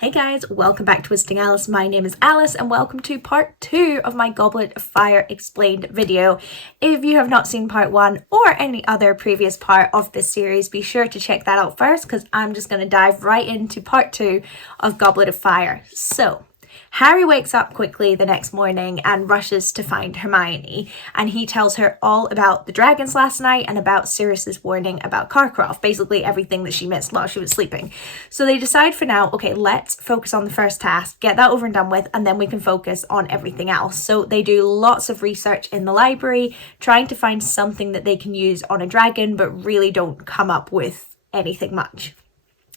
Hey guys, welcome back to WizardingAlice. My name is Alice and welcome to part 2 of my Goblet of Fire Explained video. If you have not seen part 1 or any other previous part of this series, be sure to check that out first because I'm just going to dive right into part 2 of Goblet of Fire. So, Harry wakes up quickly the next morning and rushes to find Hermione, and he tells her all about the dragons last night and about Sirius's warning about Karkaroff, basically everything that she missed while she was sleeping. So they decide for now, okay, let's focus on the first task, get that over and done with, and then we can focus on everything else. So they do lots of research in the library, trying to find something that they can use on a dragon, but really don't come up with anything much.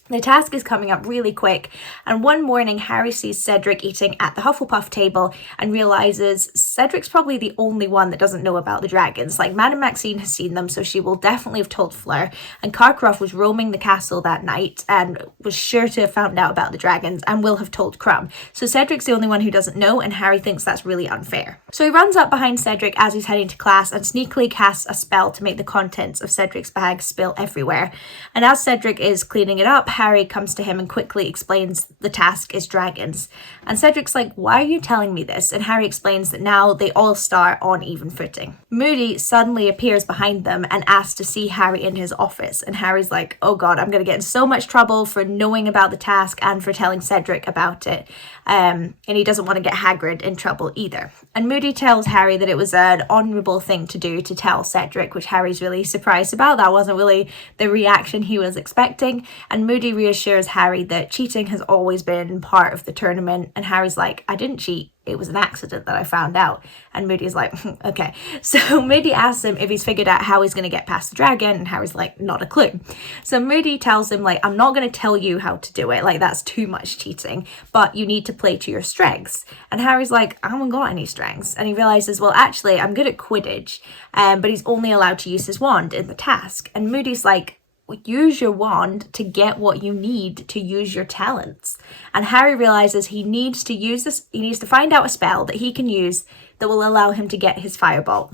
The task is coming up really quick, and one morning Harry sees Cedric eating at the Hufflepuff table and realises Cedric's probably the only one that doesn't know about the dragons. Like, Madame Maxine has seen them, so she will definitely have told Fleur, and Karkaroff was roaming the castle that night and was sure to have found out about the dragons and will have told Crumb. So Cedric's the only one who doesn't know, and Harry thinks that's really unfair. So he runs up behind Cedric as he's heading to class and sneakily casts a spell to make the contents of Cedric's bag spill everywhere. And as Cedric is cleaning it up, Harry comes to him and quickly explains the task is dragons. And Cedric's like, why are you telling me this? And Harry explains that now they all start on even footing. Moody suddenly appears behind them and asks to see Harry in his office. And Harry's like, oh god, I'm going to get in so much trouble for knowing about the task and for telling Cedric about it. And he doesn't want to get Hagrid in trouble either. And Moody tells Harry that it was an honourable thing to do to tell Cedric, which Harry's really surprised about. That wasn't really the reaction he was expecting. And Moody reassures Harry that cheating has always been part of the tournament. And Harry's like, I didn't cheat. It was an accident that I found out. And Moody's like, okay. So Moody asks him if he's figured out how he's going to get past the dragon. And Harry's like, not a clue. So Moody tells him, like, I'm not going to tell you how to do it. Like, that's too much cheating. But you need to play to your strengths. And Harry's like, I haven't got any strengths. And he realizes, well, actually, I'm good at Quidditch. But he's only allowed to use his wand in the task. And Moody's like, use your wand to get what you need to use your talents. And Harry realizes he needs to use this, he needs to find out a spell that he can use that will allow him to get his firebolt.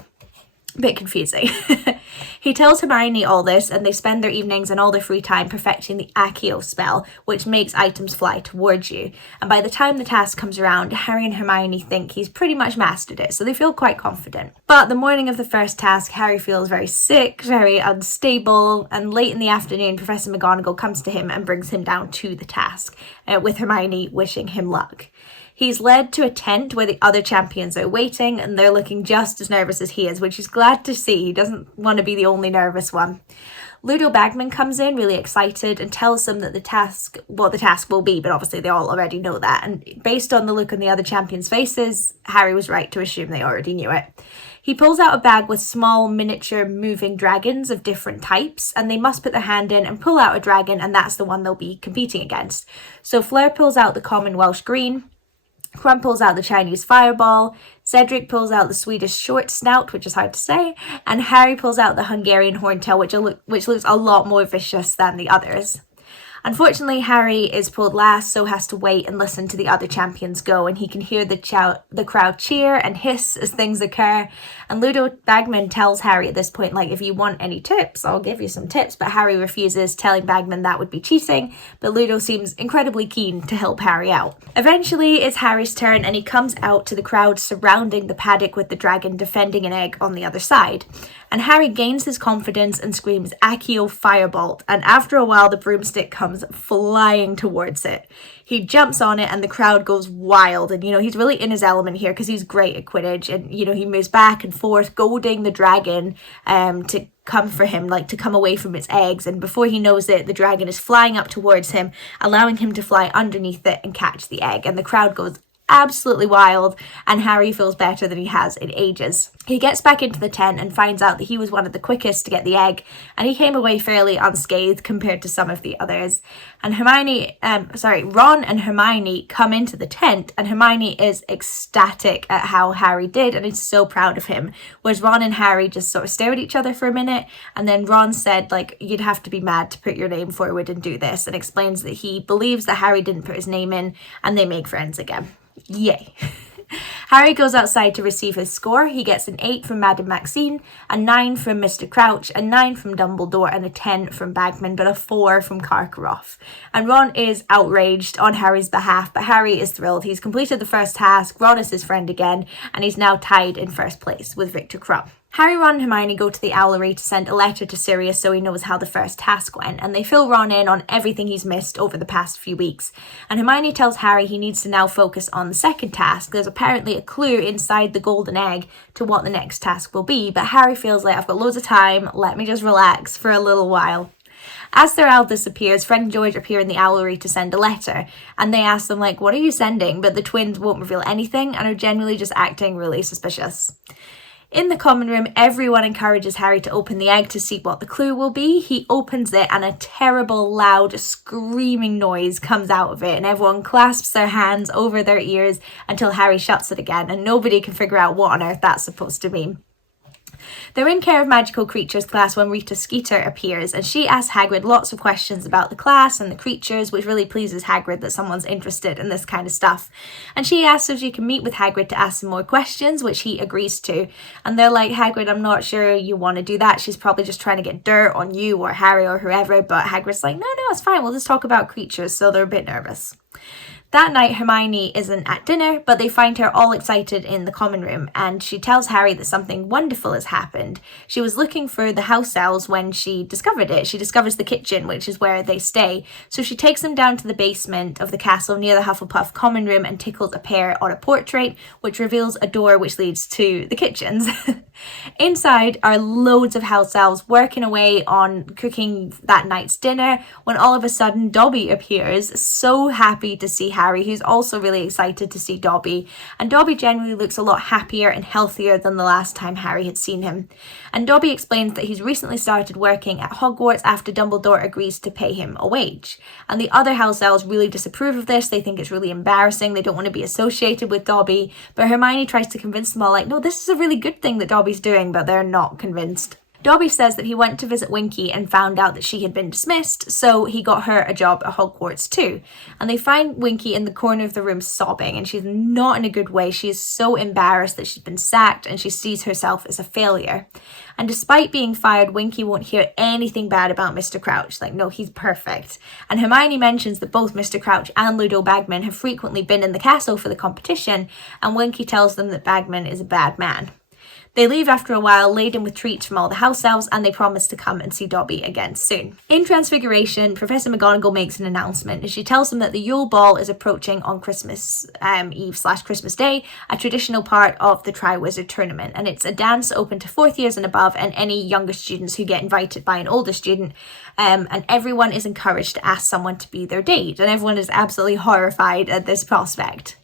Bit confusing. He tells Hermione all this, and they spend their evenings and all their free time perfecting the Accio spell, which makes items fly towards you. And by the time the task comes around, Harry and Hermione think he's pretty much mastered it, so they feel quite confident. But the morning of the first task, Harry feels very sick, very unstable, and late in the afternoon, Professor McGonagall comes to him and brings him down to the task, with Hermione wishing him luck. He's led to a tent where the other champions are waiting, and they're looking just as nervous as he is, which he's glad to see. He doesn't want to be the only nervous one. Ludo Bagman comes in really excited and tells them that the task will be, but obviously they all already know that. And based on the look on the other champions' faces, Harry was right to assume they already knew it. He pulls out a bag with small miniature moving dragons of different types, and they must put their hand in and pull out a dragon, and that's the one they'll be competing against. So Fleur pulls out the common Welsh green, Crumb pulls out the Chinese fireball, Cedric pulls out the Swedish short snout, which is hard to say, and Harry pulls out the Hungarian horntail, which looks a lot more vicious than the others. Unfortunately, Harry is pulled last, so has to wait and listen to the other champions go, and he can hear the crowd cheer and hiss as things occur. And Ludo Bagman tells Harry at this point, like, if you want any tips, I'll give you some tips. But Harry refuses, telling Bagman that would be cheating, but Ludo seems incredibly keen to help Harry out. Eventually, it's Harry's turn, and he comes out to the crowd surrounding the paddock with the dragon defending an egg on the other side. And Harry gains his confidence and screams, Accio Firebolt, and after a while the broomstick comes flying towards it. He jumps on it and the crowd goes wild, and he's really in his element here because he's great at Quidditch, and he moves back and forth, goading the dragon to come for him, like to come away from its eggs, and before he knows it, the dragon is flying up towards him, allowing him to fly underneath it and catch the egg, and the crowd goes absolutely wild, and Harry feels better than he has in ages. He gets back into the tent and finds out that he was one of the quickest to get the egg, and he came away fairly unscathed compared to some of the others. And Ron and Hermione come into the tent, and Hermione is ecstatic at how Harry did and is so proud of him, whereas Ron and Harry just sort of stare at each other for a minute, and then Ron said, like, you'd have to be mad to put your name forward and do this, and explains that he believes that Harry didn't put his name in, and they make friends again. Yay. Harry goes outside to receive his score. He gets an 8 from Madame Maxine, a 9 from Mr. Crouch, a 9 from Dumbledore, and a 10 from Bagman, but a 4 from Karkaroff. And Ron is outraged on Harry's behalf, but Harry is thrilled. He's completed the first task, Ron is his friend again, and he's now tied in first place with Victor Crumb. Harry, Ron and Hermione go to the Owlery to send a letter to Sirius so he knows how the first task went, and they fill Ron in on everything he's missed over the past few weeks. And Hermione tells Harry he needs to now focus on the second task. There's apparently a clue inside the golden egg to what the next task will be, but Harry feels like, I've got loads of time, let me just relax for a little while. As their owl disappears, Fred and George appear in the Owlery to send a letter, and they ask them, like, what are you sending? But the twins won't reveal anything and are generally just acting really suspicious. In the common room, everyone encourages Harry to open the egg to see what the clue will be. He opens it and a terrible, loud, screaming noise comes out of it, and everyone clasps their hands over their ears until Harry shuts it again, and nobody can figure out what on earth that's supposed to mean. They're in Care of Magical Creatures class when Rita Skeeter appears, and she asks Hagrid lots of questions about the class and the creatures, which really pleases Hagrid that someone's interested in this kind of stuff. And she asks if she can meet with Hagrid to ask some more questions, which he agrees to. And they're like, Hagrid, I'm not sure you want to do that. She's probably just trying to get dirt on you or Harry or whoever. But Hagrid's like, no, it's fine. We'll just talk about creatures. So they're a bit nervous. That night, Hermione isn't at dinner, but they find her all excited in the common room, and she tells Harry that something wonderful has happened. She was looking for the house elves when she discovered it. She discovers the kitchen, which is where they stay. So she takes them down to the basement of the castle near the Hufflepuff common room and tickles a pair on a portrait, which reveals a door which leads to the kitchens. Inside are loads of house elves working away on cooking that night's dinner when all of a sudden Dobby appears, so happy to see Harry, who's also really excited to see Dobby. And Dobby generally looks a lot happier and healthier than the last time Harry had seen him. And Dobby explains that he's recently started working at Hogwarts after Dumbledore agrees to pay him a wage. And the other house elves really disapprove of this. They think it's really embarrassing. They don't want to be associated with Dobby. But Hermione tries to convince them all, like, no, this is a really good thing that Dobby's doing, but they're not convinced. Dobby says that he went to visit Winky and found out that she had been dismissed, so he got her a job at Hogwarts too. And they find Winky in the corner of the room sobbing, and she's not in a good way. She is so embarrassed that she's been sacked, and she sees herself as a failure. And despite being fired, Winky won't hear anything bad about Mr. Crouch. Like, no, he's perfect. And Hermione mentions that both Mr. Crouch and Ludo Bagman have frequently been in the castle for the competition, and Winky tells them that Bagman is a bad man. They leave after a while, laden with treats from all the house elves, and they promise to come and see Dobby again soon. In Transfiguration, Professor McGonagall makes an announcement, and she tells them that the Yule Ball is approaching on Christmas Eve/Christmas Day, a traditional part of the Triwizard Tournament, and it's a dance open to 4th years and above, and any younger students who get invited by an older student, and everyone is encouraged to ask someone to be their date, and everyone is absolutely horrified at this prospect.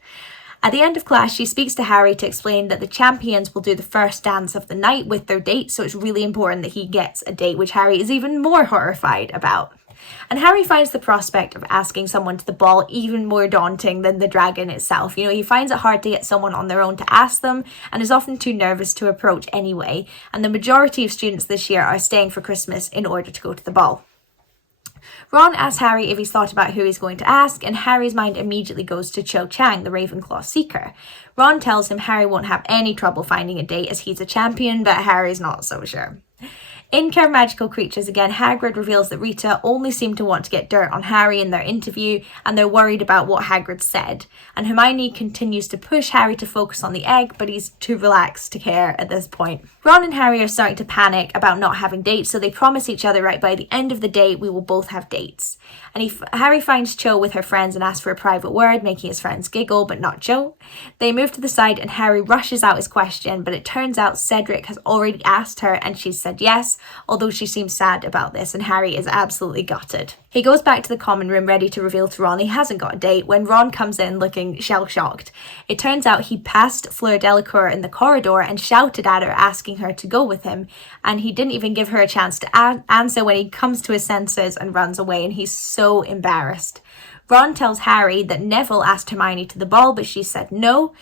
At the end of class, she speaks to Harry to explain that the champions will do the first dance of the night with their date, so it's really important that he gets a date, which Harry is even more horrified about. And Harry finds the prospect of asking someone to the ball even more daunting than the dragon itself. You know, he finds it hard to get someone on their own to ask them and is often too nervous to approach anyway. And the majority of students this year are staying for Christmas in order to go to the ball. Ron asks Harry if he's thought about who he's going to ask, and Harry's mind immediately goes to Cho Chang, the Ravenclaw Seeker. Ron tells him Harry won't have any trouble finding a date as he's a champion, but Harry's not so sure. In Care of Magical Creatures again, Hagrid reveals that Rita only seemed to want to get dirt on Harry in their interview, and they're worried about what Hagrid said. And Hermione continues to push Harry to focus on the egg, but he's too relaxed to care at this point. Ron and Harry are starting to panic about not having dates, so they promise each other, right, by the end of the day, we will both have dates. And Harry finds Cho with her friends and asks for a private word, making his friends giggle, but not Cho. They move to the side and Harry rushes out his question, but it turns out Cedric has already asked her and she's said yes, although she seems sad about this, and Harry is absolutely gutted. He goes back to the common room ready to reveal to Ron he hasn't got a date when Ron comes in looking shell-shocked. It turns out he passed Fleur Delacour in the corridor and shouted at her asking her to go with him, and he didn't even give her a chance to answer when he comes to his senses and runs away, and he's so embarrassed. Ron tells Harry that Neville asked Hermione to the ball, but she said no,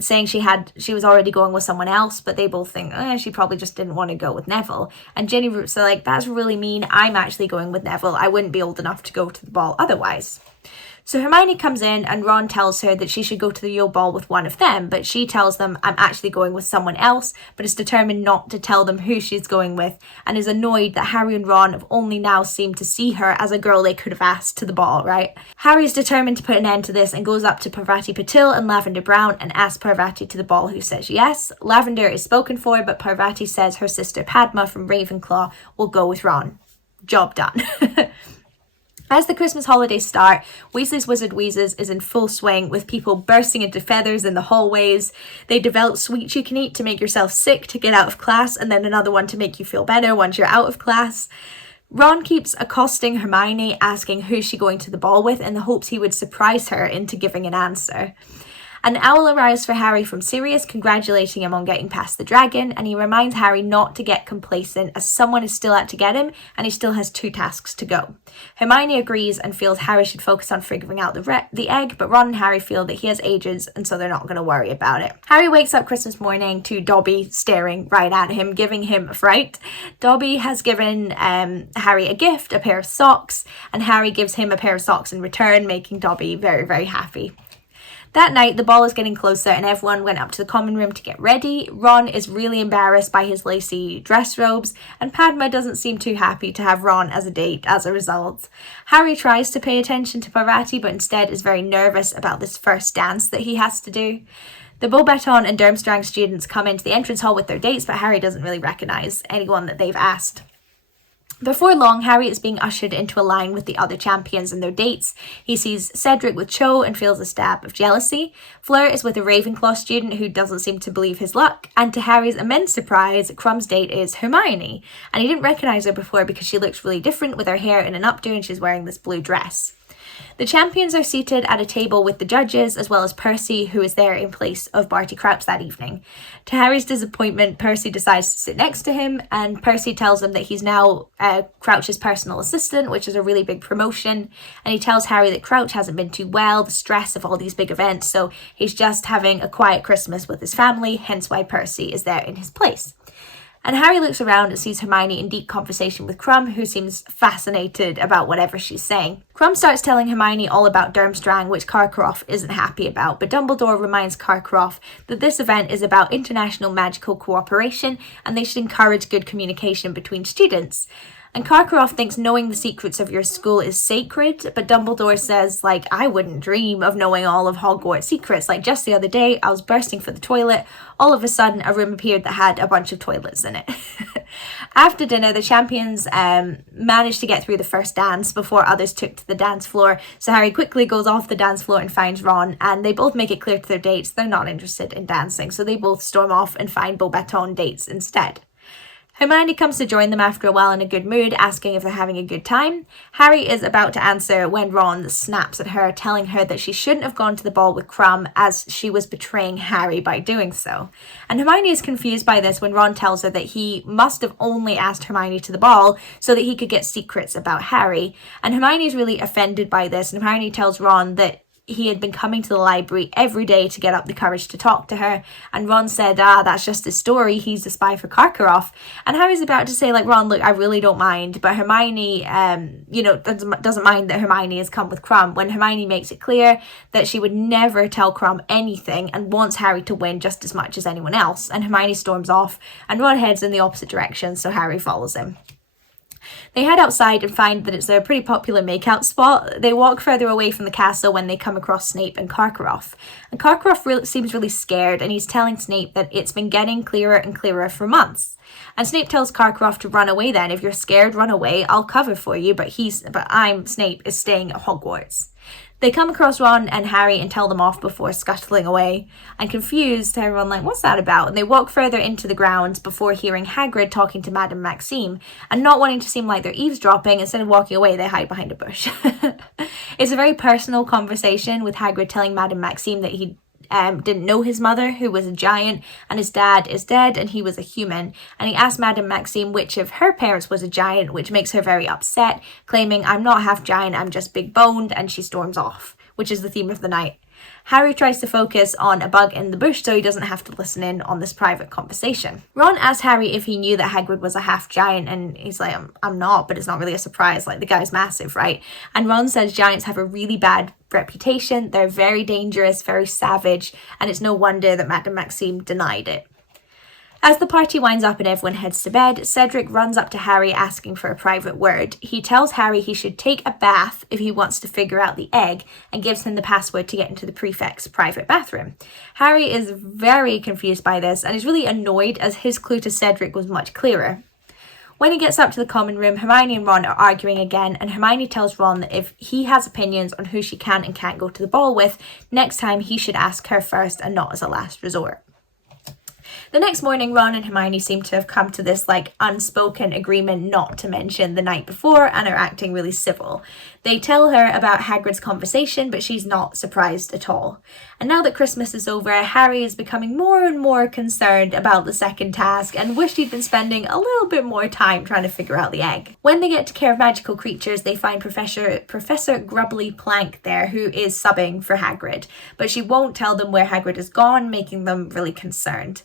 saying she was already going with someone else, but they both think she probably just didn't want to go with Neville. And Ginny Roots are like, that's really mean, I'm actually going with Neville, I wouldn't be old enough to go to the ball otherwise. So Hermione comes in and Ron tells her that she should go to the Yule Ball with one of them, but she tells them, I'm actually going with someone else, but is determined not to tell them who she's going with, and is annoyed that Harry and Ron have only now seemed to see her as a girl they could have asked to the ball, right? Harry is determined to put an end to this and goes up to Parvati Patil and Lavender Brown and asks Parvati to the ball, who says yes. Lavender is spoken for, but Parvati says her sister Padma from Ravenclaw will go with Ron. Job done. As the Christmas holidays start, Weasley's Wizard Wheezes is in full swing, with people bursting into feathers in the hallways. They develop sweets you can eat to make yourself sick to get out of class, and then another one to make you feel better once you're out of class. Ron keeps accosting Hermione, asking who's she going to the ball with, in the hopes he would surprise her into giving an answer. An owl arrives for Harry from Sirius, congratulating him on getting past the dragon, and he reminds Harry not to get complacent as someone is still out to get him and he still has 2 tasks to go. Hermione agrees and feels Harry should focus on figuring out the egg, but Ron and Harry feel that he has ages and so they're not going to worry about it. Harry wakes up Christmas morning to Dobby staring right at him, giving him a fright. Dobby has given Harry a gift, a pair of socks, and Harry gives him a pair of socks in return, making Dobby very, very happy. That night, the ball is getting closer and everyone went up to the common room to get ready. Ron is really embarrassed by his lacy dress robes, and Padma doesn't seem too happy to have Ron as a date as a result. Harry tries to pay attention to Parvati, but instead is very nervous about this first dance that he has to do. The Beauxbatons and Durmstrang students come into the entrance hall with their dates, but Harry doesn't really recognise anyone that they've asked. Before long, Harry is being ushered into a line with the other champions and their dates. He sees Cedric with Cho and feels a stab of jealousy. Fleur is with a Ravenclaw student who doesn't seem to believe his luck. And to Harry's immense surprise, Crumb's date is Hermione. And he didn't recognise her before because she looks really different with her hair in an updo and she's wearing this blue dress. The champions are seated at a table with the judges, as well as Percy, who is there in place of Barty Crouch that evening. To Harry's disappointment, Percy decides to sit next to him, and Percy tells him that he's now Crouch's personal assistant, which is a really big promotion, and he tells Harry that Crouch hasn't been too well, the stress of all these big events, so he's just having a quiet Christmas with his family, hence why Percy is there in his place. And Harry looks around and sees Hermione in deep conversation with Crumb, who seems fascinated about whatever she's saying. Crumb starts telling Hermione all about Durmstrang, which Karkaroff isn't happy about, but Dumbledore reminds Karkaroff that this event is about international magical cooperation and they should encourage good communication between students. And Karkaroff thinks knowing the secrets of your school is sacred, but Dumbledore says, I wouldn't dream of knowing all of Hogwarts' secrets. Just the other day, I was bursting for the toilet. All of a sudden, a room appeared that had a bunch of toilets in it. After dinner, the champions managed to get through the first dance before others took to the dance floor. So Harry quickly goes off the dance floor and finds Ron, and they both make it clear to their dates they're not interested in dancing. So they both storm off and find Beauxbaton dates instead. Hermione comes to join them after a while in a good mood, asking if they're having a good time. Harry is about to answer when Ron snaps at her, telling her that she shouldn't have gone to the ball with Crumb as she was betraying Harry by doing so. And Hermione is confused by this when Ron tells her that he must have only asked Hermione to the ball so that he could get secrets about Harry. And Hermione is really offended by this, and Hermione tells Ron that he had been coming to the library every day to get up the courage to talk to her, and Ron said, that's just his story, he's a spy for Karkaroff. And Harry's about to say, Ron, look, I really don't mind, but Hermione, doesn't mind that Hermione has come with Crumb, when Hermione makes it clear that she would never tell Crumb anything and wants Harry to win just as much as anyone else. And Hermione storms off, and Ron heads in the opposite direction, so Harry follows him. They head outside and find that it's a pretty popular makeout spot. They walk further away from the castle when they come across Snape and Karkaroff. And Karkaroff seems really scared, and he's telling Snape that it's been getting clearer and clearer for months. And Snape tells Karkaroff to run away then. If you're scared, run away. I'll cover for you, but Snape is staying at Hogwarts. They come across Ron and Harry and tell them off before scuttling away. And confused, everyone what's that about? And they walk further into the grounds before hearing Hagrid talking to Madame Maxime. And not wanting to seem like they're eavesdropping, instead of walking away, they hide behind a bush. It's a very personal conversation, with Hagrid telling Madame Maxime that he didn't know his mother, who was a giant, and his dad is dead and he was a human. And he asked Madame Maxime which of her parents was a giant, which makes her very upset, claiming, I'm not half giant, I'm just big boned, and she storms off, which is the theme of the night. Harry tries to focus on a bug in the bush so he doesn't have to listen in on this private conversation. Ron asks Harry if he knew that Hagrid was a half giant, and he's like, I'm not, but it's not really a surprise, like the guy's massive, right? And Ron says giants have a really bad reputation, they're very dangerous, very savage, and it's no wonder that Madame Maxime denied it. As the party winds up and everyone heads to bed, Cedric runs up to Harry asking for a private word. He tells Harry he should take a bath if he wants to figure out the egg and gives him the password to get into the prefect's private bathroom. Harry is very confused by this and is really annoyed as his clue to Cedric was much clearer. When he gets up to the common room, Hermione and Ron are arguing again, and Hermione tells Ron that if he has opinions on who she can and can't go to the ball with, next time he should ask her first and not as a last resort. The next morning, Ron and Hermione seem to have come to this unspoken agreement not to mention the night before and are acting really civil. They tell her about Hagrid's conversation, but she's not surprised at all. And now that Christmas is over, Harry is becoming more and more concerned about the second task and wished he'd been spending a little bit more time trying to figure out the egg. When they get to Care of Magical Creatures, they find Professor Grubbly Plank there, who is subbing for Hagrid, but she won't tell them where Hagrid has gone, making them really concerned.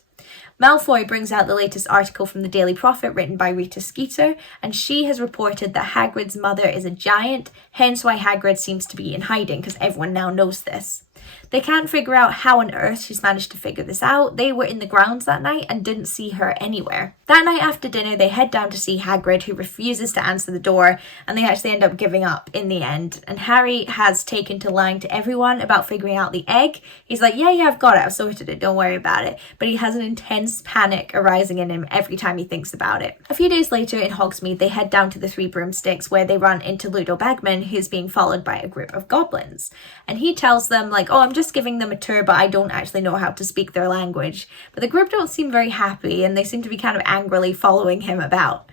Malfoy brings out the latest article from the Daily Prophet written by Rita Skeeter, and she has reported that Hagrid's mother is a giant, hence why Hagrid seems to be in hiding, because everyone now knows this. They can't figure out how on earth she's managed to figure this out. They were in the grounds that night and didn't see her anywhere. That night after dinner, they head down to see Hagrid, who refuses to answer the door, and they actually end up giving up in the end. And Harry has taken to lying to everyone about figuring out the egg. He's like, yeah, I've got it, I've sorted it, don't worry about it. But he has an intense panic arising in him every time he thinks about it. A few days later in Hogsmeade, they head down to the Three Broomsticks, where they run into Ludo Bagman, who's being followed by a group of goblins. And he tells them, oh, I'm just giving them a tour, but I don't actually know how to speak their language. But the group don't seem very happy, and they seem to be kind of angrily following him about.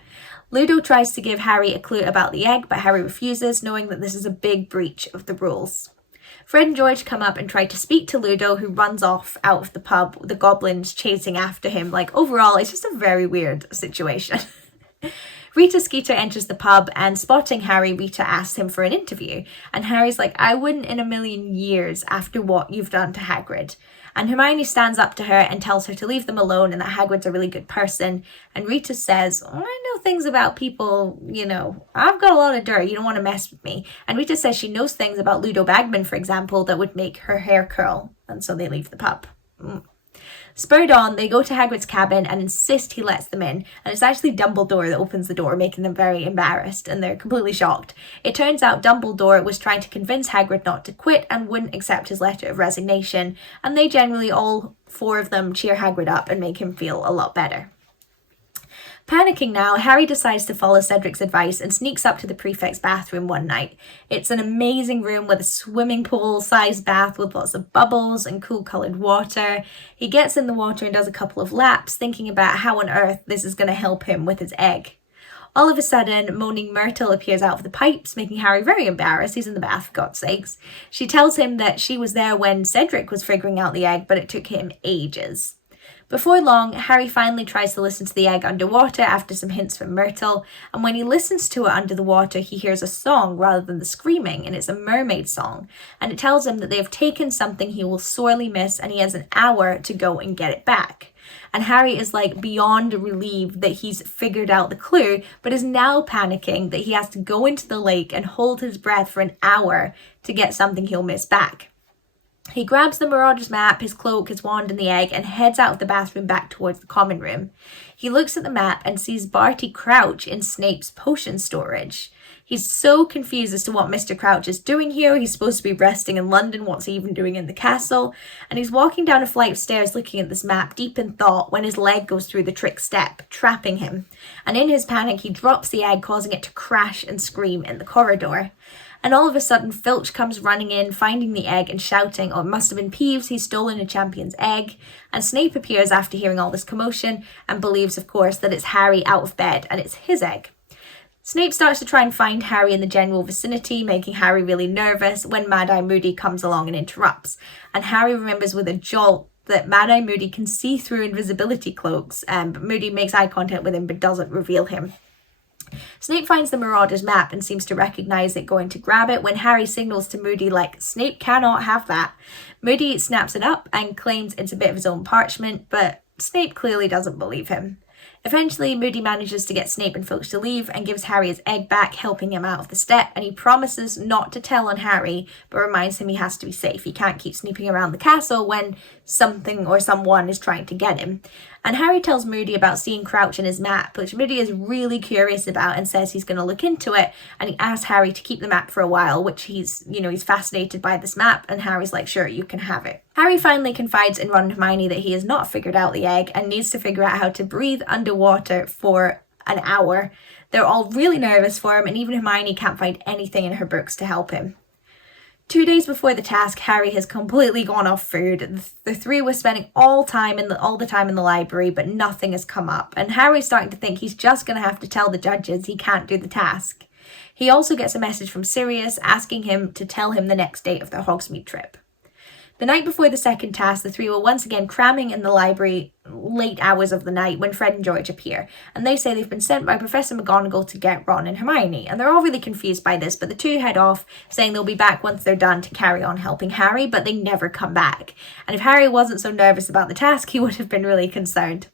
Ludo tries to give Harry a clue about the egg, but Harry refuses, knowing that this is a big breach of the rules. Fred and George come up and try to speak to Ludo, who runs off out of the pub, with the goblins chasing after him. Overall, it's just a very weird situation. Rita Skeeter enters the pub, and spotting Harry, Rita asks him for an interview. And Harry's like, I wouldn't in a million years after what you've done to Hagrid. And Hermione stands up to her and tells her to leave them alone and that Hagrid's a really good person. And Rita says, I know things about people, I've got a lot of dirt, you don't want to mess with me. And Rita says she knows things about Ludo Bagman, for example, that would make her hair curl. And so they leave the pub. Spurred on, they go to Hagrid's cabin and insist he lets them in, and it's actually Dumbledore that opens the door, making them very embarrassed, and they're completely shocked. It turns out Dumbledore was trying to convince Hagrid not to quit and wouldn't accept his letter of resignation, and they generally, all four of them, cheer Hagrid up and make him feel a lot better. Panicking now, Harry decides to follow Cedric's advice and sneaks up to the prefect's bathroom one night. It's an amazing room with a swimming pool-sized bath with lots of bubbles and cool-coloured water. He gets in the water and does a couple of laps, thinking about how on earth this is going to help him with his egg. All of a sudden, moaning Myrtle appears out of the pipes, making Harry very embarrassed. He's in the bath, for God's sakes. She tells him that she was there when Cedric was figuring out the egg, but it took him ages. Before long, Harry finally tries to listen to the egg underwater after some hints from Myrtle, and when he listens to it under the water, he hears a song rather than the screaming, and it's a mermaid song, and it tells him that they have taken something he will sorely miss, and he has an hour to go and get it back. And Harry is beyond relieved that he's figured out the clue, but is now panicking that he has to go into the lake and hold his breath for an hour to get something he'll miss back. He grabs the Marauder's map, his cloak, his wand and the egg and heads out of the bathroom back towards the common room. He looks at the map and sees Barty Crouch in Snape's potion storage. He's so confused as to what Mr. Crouch is doing here. He's supposed to be resting in London. What's he even doing in the castle? And he's walking down a flight of stairs looking at this map, deep in thought, when his leg goes through the trick step, trapping him. And in his panic, he drops the egg, causing it to crash and scream in the corridor. And all of a sudden, Filch comes running in, finding the egg and shouting, oh, it must have been Peeves, he's stolen a champion's egg. And Snape appears after hearing all this commotion and believes, of course, that it's Harry out of bed and it's his egg. Snape starts to try and find Harry in the general vicinity, making Harry really nervous when Mad-Eye Moody comes along and interrupts. And Harry remembers with a jolt that Mad-Eye Moody can see through invisibility cloaks, but Moody makes eye contact with him but doesn't reveal him. Snape finds the Marauder's map and seems to recognise it, going to grab it when Harry signals to Moody like, Snape cannot have that. Moody snaps it up and claims it's a bit of his own parchment, but Snape clearly doesn't believe him. Eventually, Moody manages to get Snape and Filch to leave and gives Harry his egg back, helping him out of the step, and he promises not to tell on Harry, but reminds him he has to be safe. He can't keep sneaking around the castle when something or someone is trying to get him. And Harry tells Moody about seeing Crouch in his map, which Moody is really curious about and says he's going to look into it, and he asks Harry to keep the map for a while, which he's fascinated by this map, and Harry's like, sure, you can have it. Harry finally confides in Ron and Hermione that he has not figured out the egg and needs to figure out how to breathe underwater for an hour. They're all really nervous for him, and even Hermione can't find anything in her books to help him. 2 days before the task, Harry has completely gone off food. The three were spending all the time in the library, but nothing has come up. And Harry's starting to think he's just going to have to tell the judges he can't do the task. He also gets a message from Sirius asking him to tell him the next date of their Hogsmeade trip. The night before the second task, the three were once again cramming in the library late hours of the night when Fred and George appear, and they say they've been sent by Professor McGonagall to get Ron and Hermione, and they're all really confused by this, but the two head off, saying they'll be back once they're done to carry on helping Harry, but they never come back. And if Harry wasn't so nervous about the task, he would have been really concerned.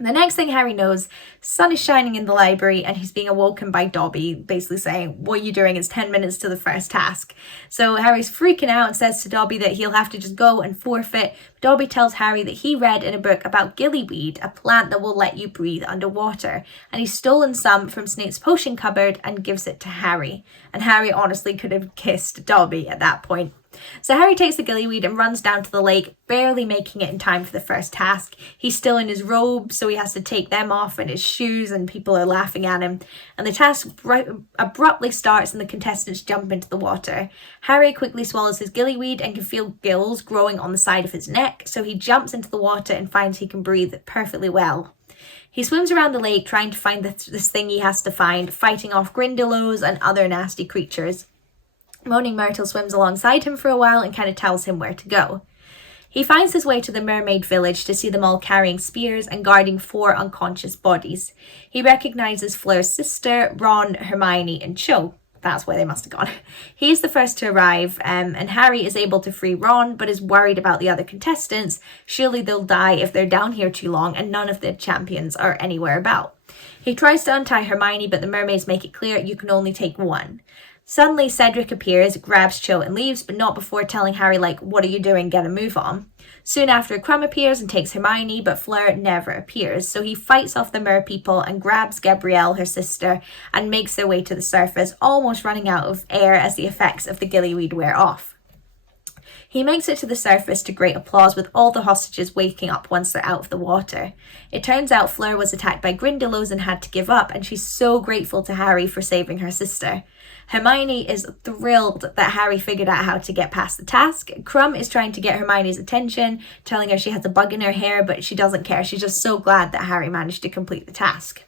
The next thing Harry knows, sun is shining in the library and he's being awoken by Dobby, basically saying, what are you doing? It's 10 minutes to the first task. So Harry's freaking out and says to Dobby that he'll have to just go and forfeit. Dobby tells Harry that he read in a book about gillyweed, a plant that will let you breathe underwater. And he's stolen some from Snape's potion cupboard and gives it to Harry. And Harry honestly could have kissed Dobby at that point. So Harry takes the gillyweed and runs down to the lake, barely making it in time for the first task. He's still in his robes, so he has to take them off and his shoes, and people are laughing at him. And the task abruptly starts and the contestants jump into the water. Harry quickly swallows his gillyweed and can feel gills growing on the side of his neck, so he jumps into the water and finds he can breathe perfectly well. He swims around the lake trying to find this thing he has to find, fighting off Grindylows and other nasty creatures. Moaning Myrtle swims alongside him for a while and kind of tells him where to go. He finds his way to the mermaid village to see them all carrying spears and guarding 4 unconscious bodies. He recognises Fleur's sister, Ron, Hermione and Cho. That's where they must have gone. He's the first to arrive, and Harry is able to free Ron, but is worried about the other contestants. Surely they'll die if they're down here too long, and none of the champions are anywhere about. He tries to untie Hermione, but the mermaids make it clear you can only take one. Suddenly, Cedric appears, grabs Cho and leaves, but not before telling Harry, like, what are you doing? Get a move on. Soon after, Crumb appears and takes Hermione, but Fleur never appears, so he fights off the mer people and grabs Gabrielle, her sister, and makes their way to the surface, almost running out of air as the effects of the gillyweed wear off. He makes it to the surface to great applause, with all the hostages waking up once they're out of the water. It turns out Fleur was attacked by Grindylows and had to give up, and she's so grateful to Harry for saving her sister. Hermione is thrilled that Harry figured out how to get past the task. Crumb is trying to get Hermione's attention, telling her she has a bug in her hair, but she doesn't care. She's just so glad that Harry managed to complete the task.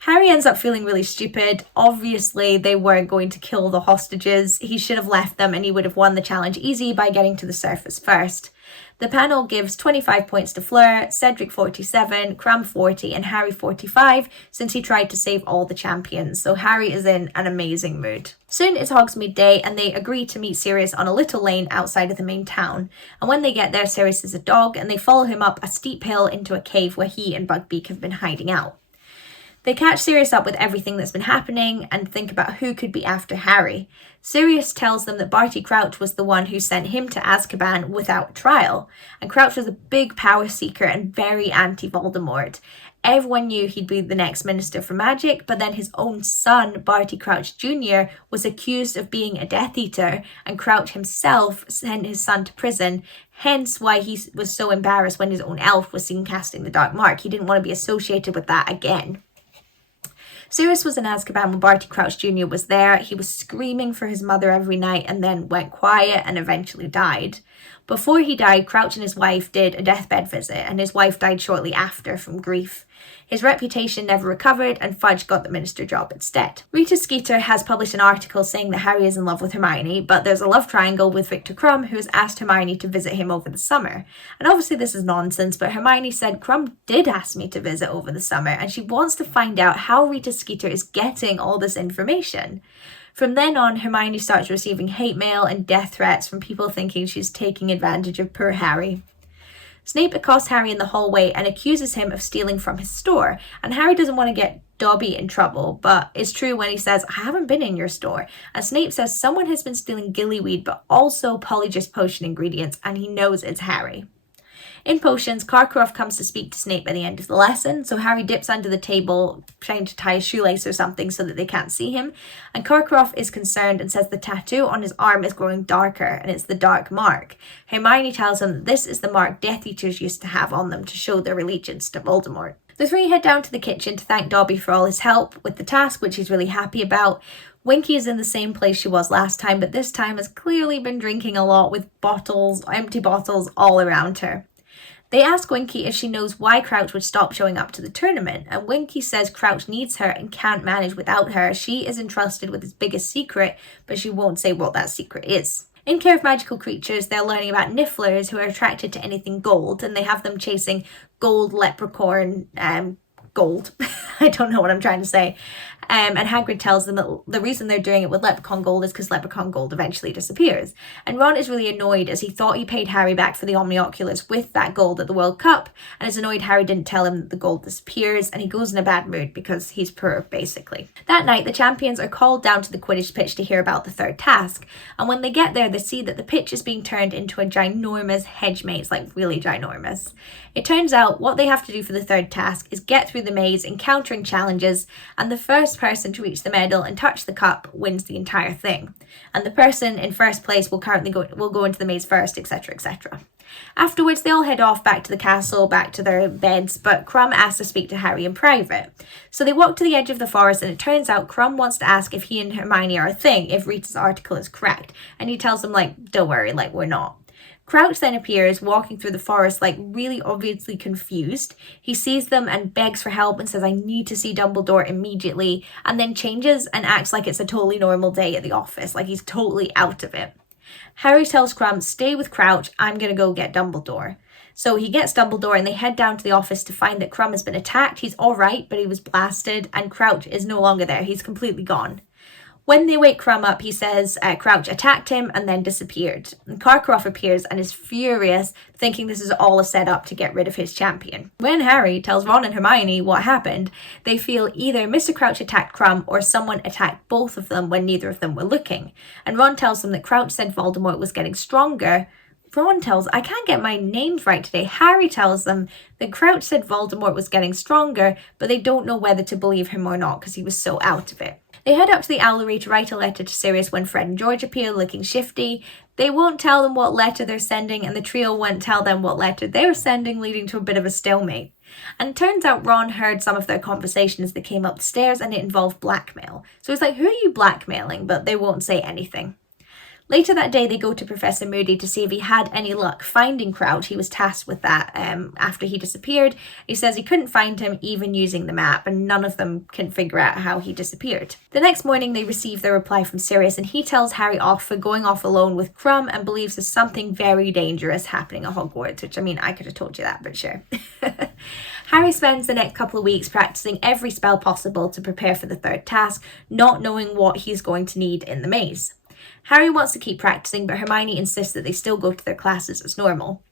Harry ends up feeling really stupid. Obviously, they weren't going to kill the hostages. He should have left them and he would have won the challenge easy by getting to the surface first. The panel gives 25 points to Fleur, Cedric 47, Crumb 40 and Harry 45 since he tried to save all the champions, so Harry is in an amazing mood. Soon it's Hogsmeade Day and they agree to meet Sirius on a little lane outside of the main town, and when they get there Sirius is a dog and they follow him up a steep hill into a cave where he and Buckbeak have been hiding out. They catch Sirius up with everything that's been happening and think about who could be after Harry. Sirius tells them that Barty Crouch was the one who sent him to Azkaban without trial, and Crouch was a big power seeker and very anti-Voldemort. Everyone knew he'd be the next Minister for Magic, but then his own son, Barty Crouch Jr., was accused of being a Death Eater, and Crouch himself sent his son to prison, hence why he was so embarrassed when his own elf was seen casting the Dark Mark. He didn't want to be associated with that again. Sirius was in Azkaban when Barty Crouch Jr. was there. He was screaming for his mother every night and then went quiet and eventually died. Before he died, Crouch and his wife did a deathbed visit, and his wife died shortly after from grief. His reputation never recovered, and Fudge got the minister job instead. Rita Skeeter has published an article saying that Harry is in love with Hermione, but there's a love triangle with Victor Krum, who has asked Hermione to visit him over the summer. And obviously this is nonsense, but Hermione said Krum did ask me to visit over the summer, and she wants to find out how Rita Skeeter is getting all this information. From then on, Hermione starts receiving hate mail and death threats from people thinking she's taking advantage of poor Harry. Snape accosts Harry in the hallway and accuses him of stealing from his store, and Harry doesn't want to get Dobby in trouble, but it's true when he says, "I haven't been in your store," and Snape says someone has been stealing gillyweed but also Polyjuice potion ingredients, and he knows it's Harry. In potions, Karkaroff comes to speak to Snape at the end of the lesson, so Harry dips under the table trying to tie a shoelace or something so that they can't see him, and Karkaroff is concerned and says the tattoo on his arm is growing darker and it's the dark mark. Hermione tells him that this is the mark Death Eaters used to have on them to show their allegiance to Voldemort. The three head down to the kitchen to thank Dobby for all his help with the task, which he's really happy about. Winky is in the same place she was last time, but this time has clearly been drinking a lot with empty bottles all around her. They ask Winky if she knows why Crouch would stop showing up to the tournament, and Winky says Crouch needs her and can't manage without her. She is entrusted with his biggest secret, but she won't say what that secret is. In Care of Magical Creatures, they're learning about nifflers who are attracted to anything gold, and they have them chasing gold leprechaun gold. I don't know what I'm trying to say. And Hagrid tells them that the reason they're doing it with leprechaun gold is because leprechaun gold eventually disappears. And Ron is really annoyed as he thought he paid Harry back for the Omnioculus with that gold at the World Cup, and is annoyed Harry didn't tell him that the gold disappears, and he goes in a bad mood because he's poor, basically. That night, the champions are called down to the Quidditch pitch to hear about the third task, and when they get there, they see that the pitch is being turned into a ginormous hedge maze, like really ginormous. It turns out what they have to do for the third task is get through the maze, encountering challenges, and the first person to reach the medal and touch the cup wins the entire thing. And the person in first place will go into the maze first, etc., etc. Afterwards, they all head off back to the castle, back to their beds, but Krum asks to speak to Harry in private. So they walk to the edge of the forest, and it turns out Krum wants to ask if he and Hermione are a thing, if Rita's article is correct. And he tells them, don't worry, we're not. Crouch then appears, walking through the forest, really obviously confused. He sees them and begs for help and says, "I need to see Dumbledore immediately," and then changes and acts like it's a totally normal day at the office, like he's totally out of it. Harry tells Krum, "Stay with Crouch, I'm gonna go get Dumbledore." So he gets Dumbledore and they head down to the office to find that Krum has been attacked. He's alright, but he was blasted, and Crouch is no longer there. He's completely gone. When they wake Krum up, he says Crouch attacked him and then disappeared. And Karkaroff appears and is furious, thinking this is all a setup to get rid of his champion. When Harry tells Ron and Hermione what happened, they feel either Mr. Crouch attacked Krum or someone attacked both of them when neither of them were looking. And Ron tells them that Crouch said Voldemort was getting stronger. I can't get my names right today. Harry tells them that Crouch said Voldemort was getting stronger, but they don't know whether to believe him or not because he was so out of it. They head up to the Owlery to write a letter to Sirius when Fred and George appear looking shifty. They won't tell them what letter they're sending, and the trio won't tell them what letter they're sending, leading to a bit of a stalemate. And it turns out Ron heard some of their conversation as they came up the stairs, and it involved blackmail. So he's like, "Who are you blackmailing?" But they won't say anything. Later that day, they go to Professor Moody to see if he had any luck finding Crouch. He was tasked with that after he disappeared. He says he couldn't find him even using the map, and none of them can figure out how he disappeared. The next morning, they receive their reply from Sirius, and he tells Harry off for going off alone with Krum and believes there's something very dangerous happening at Hogwarts, which, I could have told you that, but sure. Harry spends the next couple of weeks practicing every spell possible to prepare for the third task, not knowing what he's going to need in the maze. Harry wants to keep practicing, but Hermione insists that they still go to their classes as normal.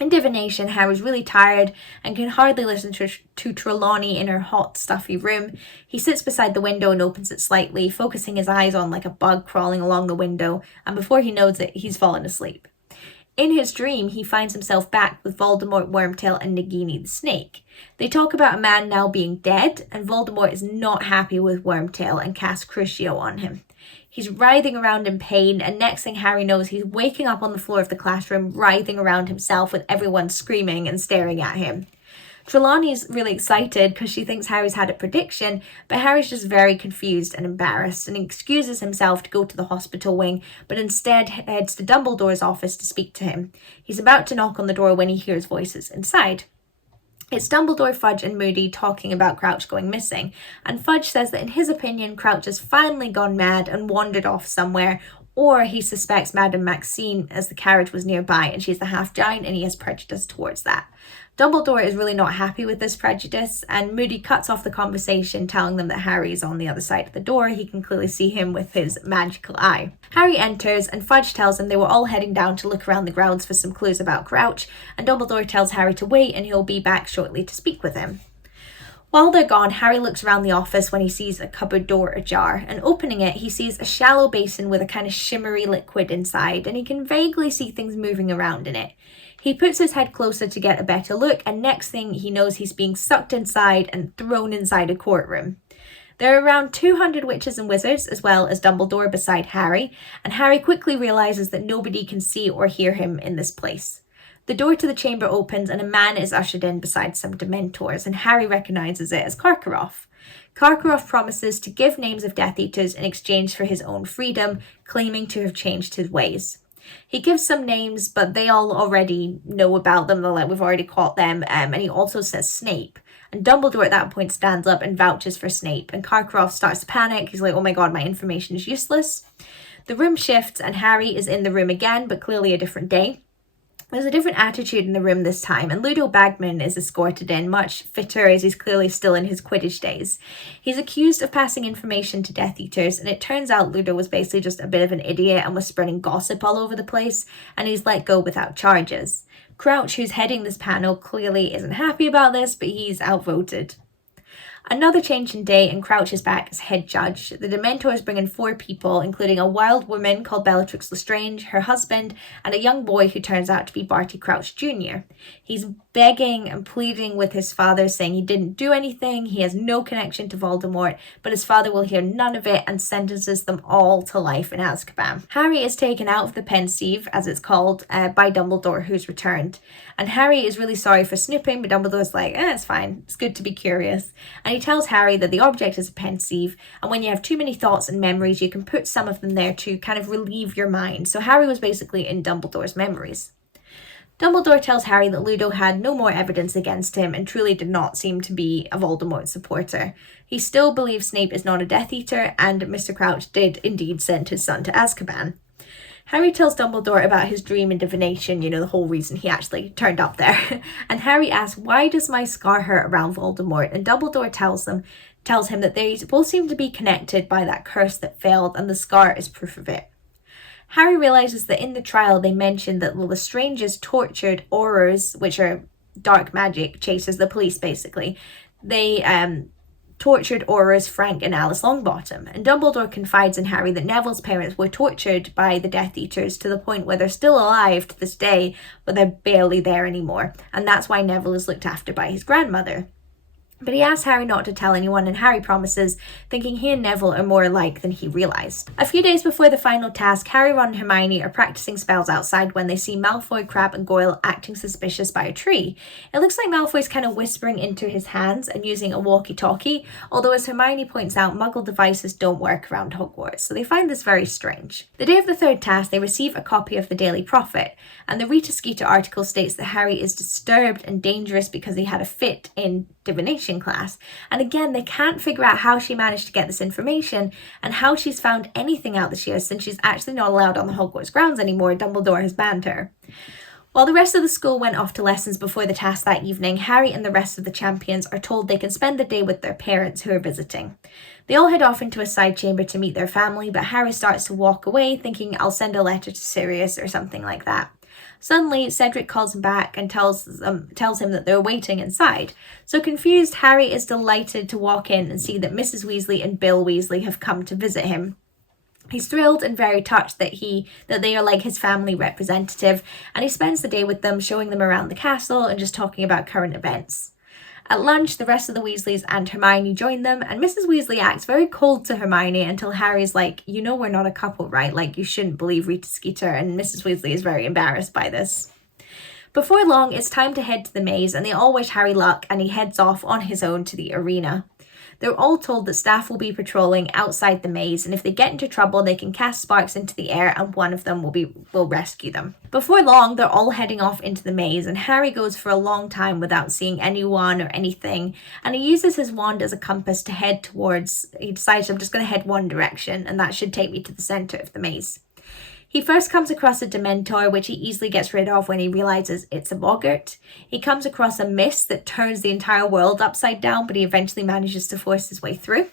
In divination, Harry's really tired and can hardly listen to Trelawney in her hot, stuffy room. He sits beside the window and opens it slightly, focusing his eyes on a bug crawling along the window, and before he knows it, he's fallen asleep. In his dream, he finds himself back with Voldemort, Wormtail, and Nagini the snake. They talk about a man now being dead, and Voldemort is not happy with Wormtail and casts Crucio on him. He's writhing around in pain, and next thing Harry knows, he's waking up on the floor of the classroom, writhing around himself with everyone screaming and staring at him. Trelawney's really excited because she thinks Harry's had a prediction, but Harry's just very confused and embarrassed and excuses himself to go to the hospital wing, but instead heads to Dumbledore's office to speak to him. He's about to knock on the door when he hears voices inside. It's Dumbledore, Fudge and Moody talking about Crouch going missing, and Fudge says that in his opinion Crouch has finally gone mad and wandered off somewhere, or he suspects Madame Maxine as the carriage was nearby and she's the half-giant and he has prejudice towards that. Dumbledore is really not happy with this prejudice, and Moody cuts off the conversation, telling them that Harry is on the other side of the door. He can clearly see him with his magical eye. Harry enters, and Fudge tells him they were all heading down to look around the grounds for some clues about Crouch, and Dumbledore tells Harry to wait and he'll be back shortly to speak with him. While they're gone, Harry looks around the office when he sees a cupboard door ajar, and opening it, he sees a shallow basin with a kind of shimmery liquid inside, and he can vaguely see things moving around in it. He puts his head closer to get a better look, and next thing he knows he's being sucked inside and thrown inside a courtroom. There are around 200 witches and wizards, as well as Dumbledore beside Harry, and Harry quickly realises that nobody can see or hear him in this place. The door to the chamber opens and a man is ushered in beside some Dementors, and Harry recognises it as Karkaroff. Karkaroff promises to give names of Death Eaters in exchange for his own freedom, claiming to have changed his ways. He gives some names, but they all already know about them. They're like, we've already caught them. And he also says Snape. And Dumbledore at that point stands up and vouches for Snape. And Karkaroff starts to panic. He's like, oh my god, my information is useless. The room shifts and Harry is in the room again, but clearly a different day. There's a different attitude in the room this time, and Ludo Bagman is escorted in, much fitter as he's clearly still in his Quidditch days. He's accused of passing information to Death Eaters, and it turns out Ludo was basically just a bit of an idiot and was spreading gossip all over the place, and he's let go without charges. Crouch, who's heading this panel, clearly isn't happy about this, but he's outvoted. Another change in day, and Crouch is back as head judge. The Dementors bring in 4 people, including a wild woman called Bellatrix Lestrange, her husband, and a young boy who turns out to be Barty Crouch Jr. He's begging and pleading with his father, saying he didn't do anything, he has no connection to Voldemort, but his father will hear none of it and sentences them all to life in Azkaban. Harry is taken out of the Pensieve, as it's called, by Dumbledore, who's returned. And Harry is really sorry for snooping, but Dumbledore's like, it's fine, it's good to be curious. And he tells Harry that the object is a Pensieve, and when you have too many thoughts and memories, you can put some of them there to kind of relieve your mind. So Harry was basically in Dumbledore's memories. Dumbledore tells Harry that Ludo had no more evidence against him and truly did not seem to be a Voldemort supporter. He still believes Snape is not a Death Eater, and Mr. Crouch did indeed send his son to Azkaban. Harry tells Dumbledore about his dream and divination, the whole reason he actually turned up there. And Harry asks, why does my scar hurt around Voldemort? And Dumbledore tells him that they both seem to be connected by that curse that failed, and the scar is proof of it. Harry realises that in the trial they mentioned that the Lestranges tortured Aurors, which are dark magic chasers, the police basically. They tortured Aurors, Frank and Alice Longbottom. And Dumbledore confides in Harry that Neville's parents were tortured by the Death Eaters to the point where they're still alive to this day, but they're barely there anymore. And that's why Neville is looked after by his grandmother. But he asks Harry not to tell anyone, and Harry promises, thinking he and Neville are more alike than he realised. A few days before the final task, Harry, Ron and Hermione are practicing spells outside when they see Malfoy, Crabbe and Goyle acting suspicious by a tree. It looks like Malfoy's kind of whispering into his hands and using a walkie-talkie, although as Hermione points out, Muggle devices don't work around Hogwarts, so they find this very strange. The day of the third task, they receive a copy of the Daily Prophet, and the Rita Skeeter article states that Harry is disturbed and dangerous because he had a fit in divination class, and again they can't figure out how she managed to get this information and how she's found anything out this year, since she's actually not allowed on the Hogwarts grounds anymore. Dumbledore has banned her. While the rest of the school went off to lessons before the task that evening, Harry and the rest of the champions are told they can spend the day with their parents who are visiting. They all head off into a side chamber to meet their family, but Harry starts to walk away thinking, I'll send a letter to Sirius or something like that. Suddenly, Cedric calls him back and tells him that they're waiting inside. So confused, Harry is delighted to walk in and see that Mrs. Weasley and Bill Weasley have come to visit him. He's thrilled and very touched that they are like his family representative, and he spends the day with them, showing them around the castle and just talking about current events. At lunch, the rest of the Weasleys and Hermione join them, and Mrs. Weasley acts very cold to Hermione until Harry's like, we're not a couple, right? Like, you shouldn't believe Rita Skeeter, and Mrs. Weasley is very embarrassed by this. Before long, it's time to head to the maze, and they all wish Harry luck, and he heads off on his own to the arena. They're all told that staff will be patrolling outside the maze, and if they get into trouble, they can cast sparks into the air and one of them will rescue them. Before long, they're all heading off into the maze, and Harry goes for a long time without seeing anyone or anything, and he uses his wand as a compass to head towards, he decides, I'm just going to head one direction, and that should take me to the center of the maze. He first comes across a Dementor, which he easily gets rid of when he realizes it's a boggart. He comes across a mist that turns the entire world upside down, but he eventually manages to force his way through.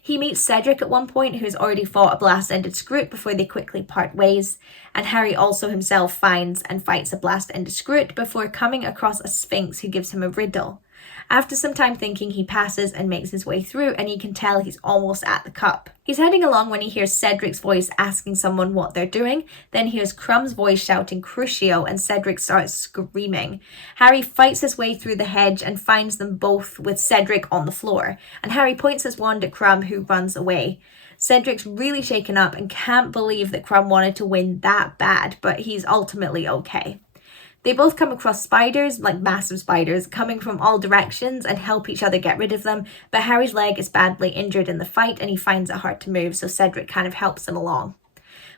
He meets Cedric at one point, who's already fought a blast-ended Scroot before they quickly part ways, and Harry also himself finds and fights a blast-ended Scroot before coming across a Sphinx who gives him a riddle. After some time thinking, he passes and makes his way through, and you can tell he's almost at the cup. He's heading along when he hears Cedric's voice asking someone what they're doing, then hears Crumb's voice shouting Crucio, and Cedric starts screaming. Harry fights his way through the hedge and finds them both with Cedric on the floor, and Harry points his wand at Crumb, who runs away. Cedric's really shaken up and can't believe that Crumb wanted to win that bad, but he's ultimately okay. They both come across spiders, like massive spiders, coming from all directions and help each other get rid of them, but Harry's leg is badly injured in the fight and he finds it hard to move, so Cedric kind of helps him along.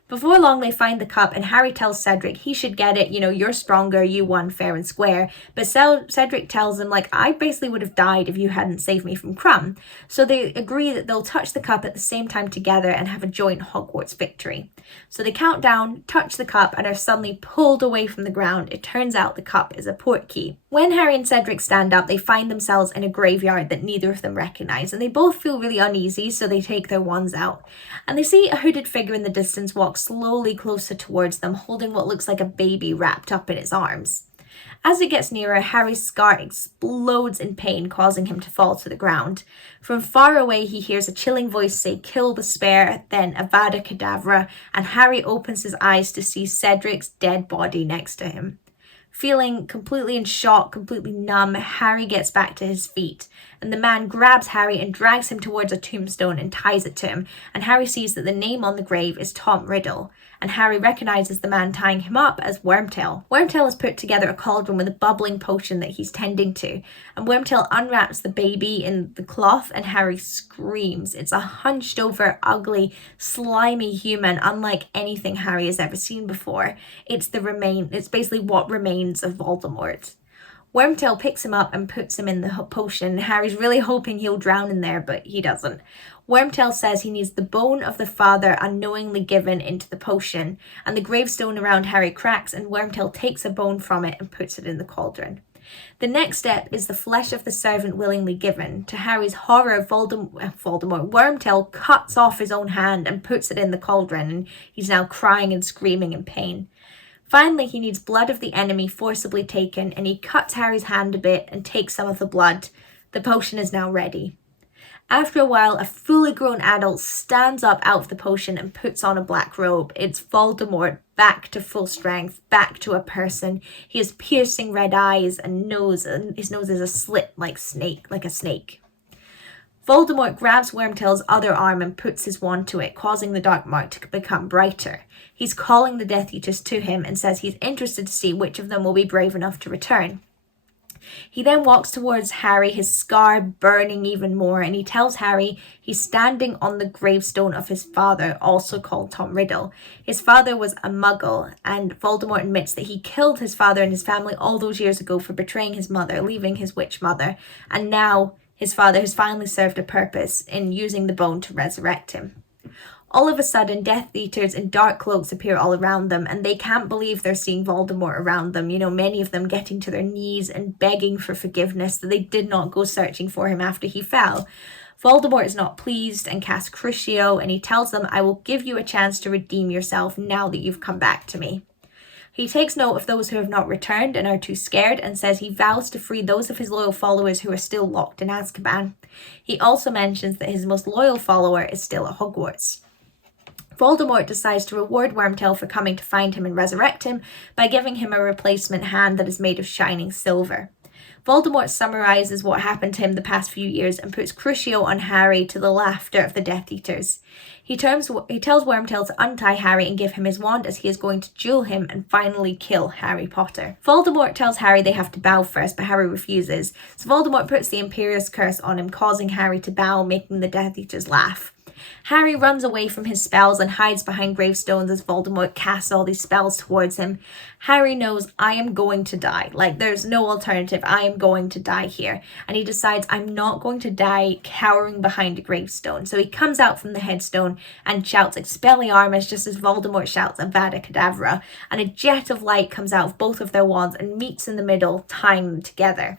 Before long, they find the cup and Harry tells Cedric he should get it, you're stronger, you won fair and square. But Cedric tells him, I basically would have died if you hadn't saved me from Crumb. So they agree that they'll touch the cup at the same time together and have a joint Hogwarts victory. So they count down, touch the cup, and are suddenly pulled away from the ground. It turns out the cup is a portkey. When Harry and Cedric stand up, they find themselves in a graveyard that neither of them recognize, and they both feel really uneasy, so they take their wands out. And they see a hooded figure in the distance walk slowly closer towards them, holding what looks like a baby wrapped up in its arms. As it gets nearer, Harry's scar explodes in pain, causing him to fall to the ground. From far away, he hears a chilling voice say, "Kill the spare," then Avada Kedavra, and Harry opens his eyes to see Cedric's dead body next to him. Feeling completely in shock, completely numb, Harry gets back to his feet, and the man grabs Harry and drags him towards a tombstone and ties it to him, and Harry sees that the name on the grave is Tom Riddle, and Harry recognizes the man tying him up as Wormtail. Wormtail has put together a cauldron with a bubbling potion that he's tending to, and Wormtail unwraps the baby in the cloth and Harry screams. It's a hunched over, ugly, slimy human unlike anything Harry has ever seen before. It's basically what remains of Voldemort. Wormtail picks him up and puts him in the potion. Harry's really hoping he'll drown in there, but he doesn't. Wormtail says he needs the bone of the father unknowingly given into the potion, and the gravestone around Harry cracks, and Wormtail takes a bone from it and puts it in the cauldron. The next step is the flesh of the servant willingly given. To Harry's horror, Wormtail cuts off his own hand and puts it in the cauldron, and he's now crying and screaming in pain. Finally, he needs blood of the enemy forcibly taken, and he cuts Harry's hand a bit and takes some of the blood. The potion is now ready. After a while, a fully grown adult stands up out of the potion and puts on a black robe. It's Voldemort, back to full strength, back to a person. He has piercing red eyes and his nose is a slit like a snake. Voldemort grabs Wormtail's other arm and puts his wand to it, causing the dark mark to become brighter. He's calling the Death Eaters to him and says he's interested to see which of them will be brave enough to return. He then walks towards Harry, his scar burning even more, and he tells Harry he's standing on the gravestone of his father, also called Tom Riddle. His father was a muggle, and Voldemort admits that he killed his father and his family all those years ago for betraying his mother, leaving his witch mother, and now his father has finally served a purpose in using the bone to resurrect him. All of a sudden, Death Eaters in dark cloaks appear all around them, and they can't believe they're seeing Voldemort around them. Many of them getting to their knees and begging for forgiveness that they did not go searching for him after he fell. Voldemort is not pleased and casts Crucio, and he tells them, "I will give you a chance to redeem yourself now that you've come back to me." He takes note of those who have not returned and are too scared, and says he vows to free those of his loyal followers who are still locked in Azkaban. He also mentions that his most loyal follower is still at Hogwarts. Voldemort decides to reward Wormtail for coming to find him and resurrect him by giving him a replacement hand that is made of shining silver. Voldemort summarises what happened to him the past few years and puts Crucio on Harry to the laughter of the Death Eaters. He tells Wormtail to untie Harry and give him his wand, as he is going to duel him and finally kill Harry Potter. Voldemort tells Harry they have to bow first, but Harry refuses. So Voldemort puts the Imperious Curse on him, causing Harry to bow, making the Death Eaters laugh. Harry runs away from his spells and hides behind gravestones as Voldemort casts all these spells towards him. Harry knows, I am going to die. Like, there's no alternative. I am going to die here. And he decides, I'm not going to die cowering behind a gravestone. So he comes out from the headstone and shouts Expelliarmus just as Voldemort shouts Avada Kedavra. And a jet of light comes out of both of their wands and meets in the middle, tying them together.